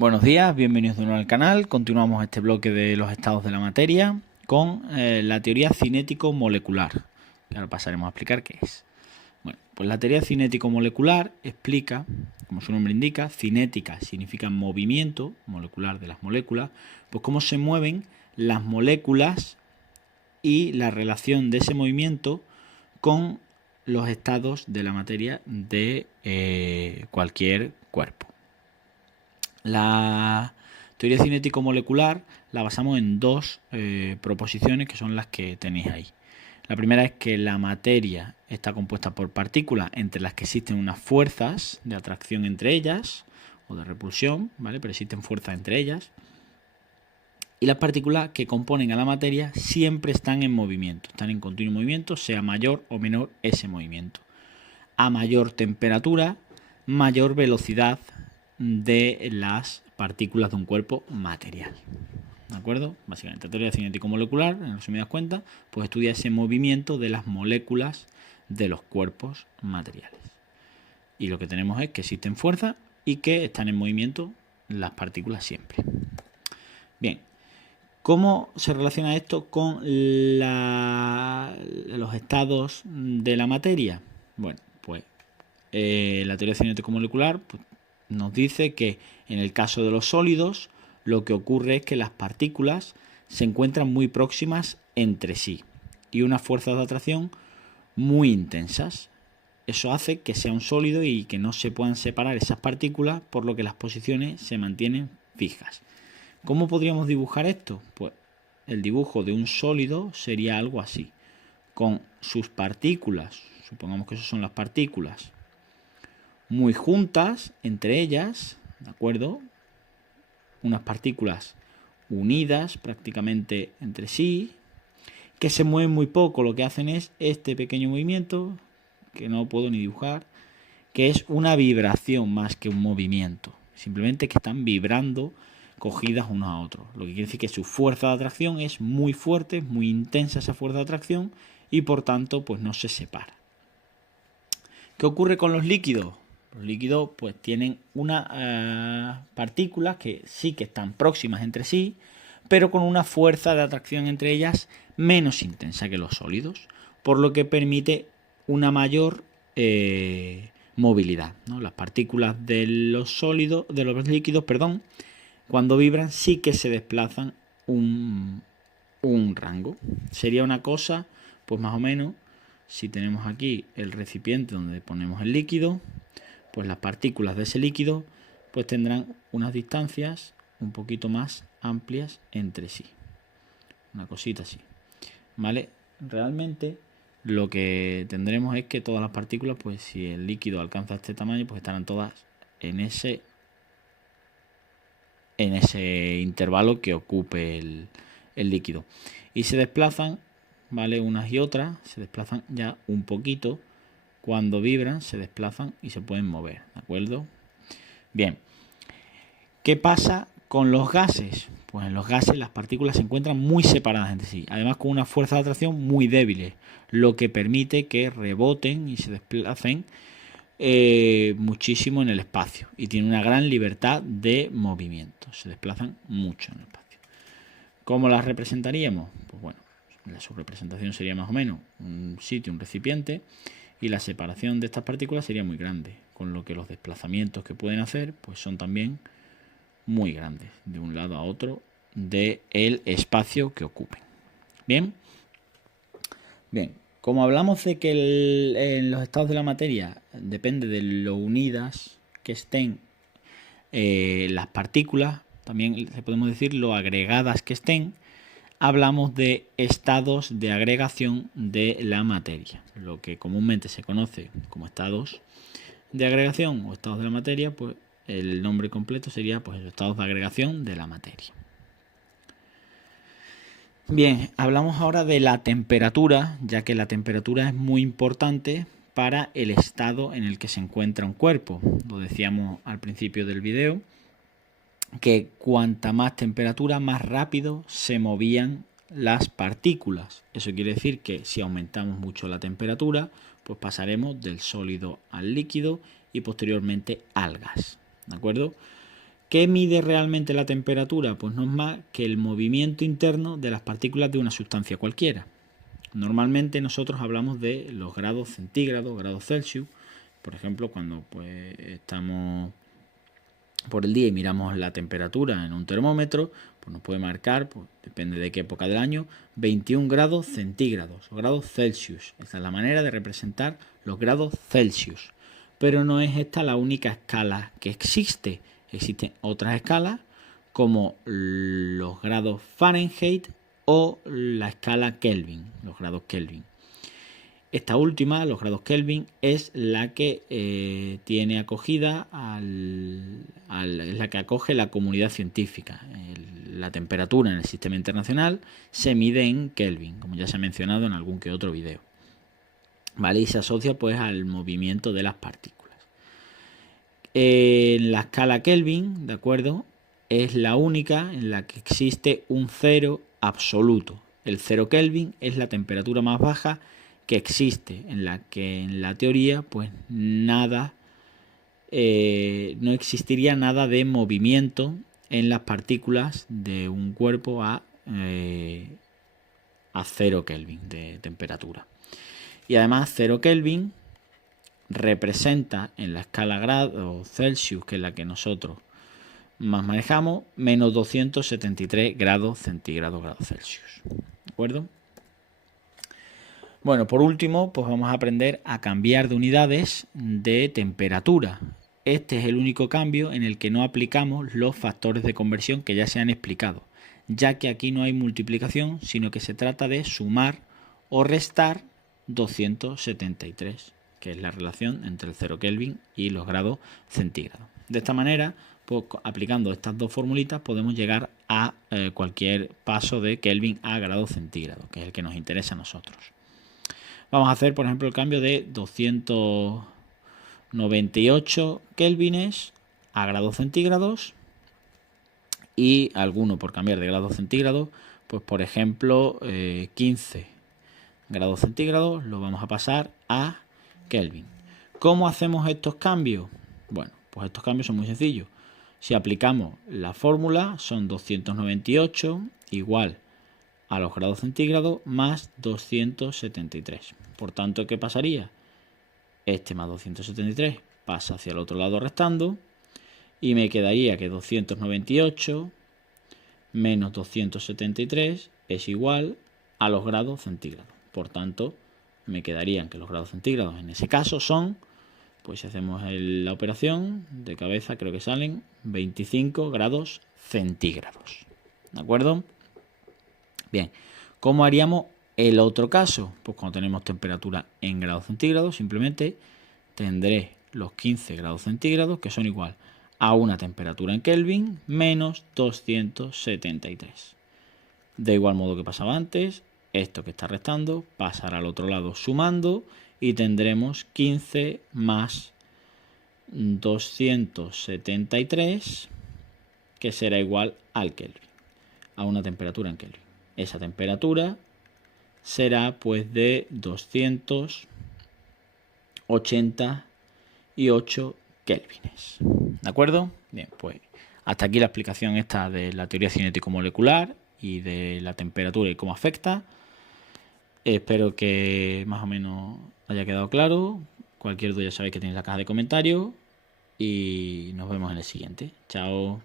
Buenos días, bienvenidos de nuevo al canal. Continuamos este bloque de los estados de la materia con la teoría cinético-molecular. Ahora pasaremos a explicar qué es. Bueno, pues la teoría cinético-molecular explica, como su nombre indica, cinética significa movimiento molecular de las moléculas, pues cómo se mueven las moléculas y la relación de ese movimiento con los estados de la materia de cualquier cuerpo. La teoría cinético-molecular la basamos en dos proposiciones que son las que tenéis ahí. La primera es que la materia está compuesta por partículas entre las que existen unas fuerzas de atracción entre ellas o de repulsión, ¿vale? Pero existen fuerzas entre ellas. Y las partículas que componen a la materia siempre están en movimiento, están en continuo movimiento, sea mayor o menor ese movimiento. A mayor temperatura, mayor velocidad de las partículas de un cuerpo material. ¿De acuerdo? Básicamente, la teoría cinético-molecular, en resumidas cuentas, pues estudia ese movimiento de las moléculas de los cuerpos materiales. Y lo que tenemos es que existen fuerzas y que están en movimiento las partículas siempre. Bien, ¿cómo se relaciona esto con los estados de la materia? Bueno, pues la teoría cinético-molecular pues, nos dice que en el caso de los sólidos lo que ocurre es que las partículas se encuentran muy próximas entre sí y unas fuerzas de atracción muy intensas. Eso hace que sea un sólido y que no se puedan separar esas partículas, por lo que las posiciones se mantienen fijas. ¿Cómo podríamos dibujar esto? Pues el dibujo de un sólido sería algo así, con sus partículas, supongamos que esas son las partículas, muy juntas entre ellas, ¿de acuerdo? Unas partículas unidas prácticamente entre sí, que se mueven muy poco, lo que hacen es este pequeño movimiento, que no puedo ni dibujar, que es una vibración más que un movimiento, simplemente que están vibrando cogidas unos a otros, lo que quiere decir que su fuerza de atracción es muy fuerte, muy intensa esa fuerza de atracción y por tanto pues no se separa. ¿Qué ocurre con los líquidos? Los líquidos pues tienen unas partículas que sí que están próximas entre sí, pero con una fuerza de atracción entre ellas menos intensa que los sólidos, por lo que permite una mayor movilidad, ¿no? Las partículas de los sólidos, de los líquidos, perdón, cuando vibran sí que se desplazan un rango. Sería una cosa, pues más o menos, si tenemos aquí el recipiente donde ponemos el líquido, pues las partículas de ese líquido pues tendrán unas distancias un poquito más amplias entre sí. Una cosita así, ¿vale? Realmente lo que tendremos es que todas las partículas, pues si el líquido alcanza este tamaño, pues estarán todas en ese intervalo que ocupe el líquido. Y se desplazan, ¿vale? Unas y otras se desplazan ya un poquito. Cuando vibran, se desplazan y se pueden mover, ¿de acuerdo? Bien, ¿qué pasa con los gases? Pues en los gases las partículas se encuentran muy separadas entre sí, además con una fuerza de atracción muy débiles, lo que permite que reboten y se desplacen muchísimo en el espacio y tienen una gran libertad de movimiento, se desplazan mucho en el espacio. ¿Cómo las representaríamos? Pues bueno, su representación sería más o menos un sitio, un recipiente, y la separación de estas partículas sería muy grande, con lo que los desplazamientos que pueden hacer pues son también muy grandes, de un lado a otro del espacio que ocupen. Bien, como hablamos de que en los estados de la materia depende de lo unidas que estén las partículas, también podemos decir lo agregadas que estén, hablamos de estados de agregación de la materia, lo que comúnmente se conoce como estados de agregación o estados de la materia, pues el nombre completo sería pues estados de agregación de la materia. Bien, hablamos ahora de la temperatura, ya que la temperatura es muy importante para el estado en el que se encuentra un cuerpo. Lo decíamos al principio del video, que cuanta más temperatura, más rápido se movían las partículas. Eso quiere decir que si aumentamos mucho la temperatura, pues pasaremos del sólido al líquido y posteriormente al gas. ¿De acuerdo? ¿Qué mide realmente la temperatura? Pues no es más que el movimiento interno de las partículas de una sustancia cualquiera. Normalmente nosotros hablamos de los grados centígrados, grados Celsius. Por ejemplo, cuando pues, estamos por el día y miramos la temperatura en un termómetro, pues nos puede marcar, pues, depende de qué época del año, 21 grados centígrados o grados Celsius. Esta es la manera de representar los grados Celsius. Pero no es esta la única escala que existe. Existen otras escalas como los grados Fahrenheit o la escala Kelvin, los grados Kelvin. Esta última, los grados Kelvin, es la que tiene acogida es la que acoge la comunidad científica. La temperatura en el sistema internacional se mide en Kelvin, como ya se ha mencionado en algún que otro video. ¿Vale? Y se asocia pues al movimiento de las partículas. La escala Kelvin, ¿de acuerdo? Es la única en la que existe un cero absoluto. El cero Kelvin es la temperatura más baja que existe, en la que en la teoría pues nada, no existiría nada de movimiento en las partículas de un cuerpo a 0 Kelvin de temperatura. Y además 0 Kelvin representa en la escala grado Celsius, que es la que nosotros más manejamos, menos 273 grados centígrados grados Celsius. ¿De acuerdo? Bueno, por último, pues vamos a aprender a cambiar de unidades de temperatura. Este es el único cambio en el que no aplicamos los factores de conversión que ya se han explicado, ya que aquí no hay multiplicación, sino que se trata de sumar o restar 273, que es la relación entre el 0 Kelvin y los grados centígrados. De esta manera, pues, aplicando estas dos formulitas, podemos llegar a cualquier paso de Kelvin a grados centígrados, que es el que nos interesa a nosotros. Vamos a hacer, por ejemplo, el cambio de 298 kelvines a grados centígrados y alguno por cambiar de grados centígrados, pues por ejemplo 15 grados centígrados lo vamos a pasar a Kelvin. ¿Cómo hacemos estos cambios? Bueno, pues estos cambios son muy sencillos. Si aplicamos la fórmula, son 298 igual a los grados centígrados más 273. Por tanto, ¿qué pasaría? Este más 273 pasa hacia el otro lado restando y me quedaría que 298 menos 273 es igual a los grados centígrados. Por tanto, me quedarían que los grados centígrados en ese caso son, pues si hacemos la operación de cabeza, creo que salen 25 grados centígrados. ¿De acuerdo? Bien, ¿cómo haríamos el otro caso? Pues cuando tenemos temperatura en grados centígrados, simplemente tendré los 15 grados centígrados, que son igual a una temperatura en Kelvin menos 273. De igual modo que pasaba antes, esto que está restando pasará al otro lado sumando y tendremos 15 más 273, que será igual al Kelvin, a una temperatura en Kelvin. Esa temperatura será pues de 288 kelvines. ¿De acuerdo? Bien, pues hasta aquí la explicación esta de la teoría cinético-molecular y de la temperatura y cómo afecta. Espero que más o menos haya quedado claro. Cualquier duda ya sabéis que tenéis la caja de comentarios y nos vemos en el siguiente. Chao.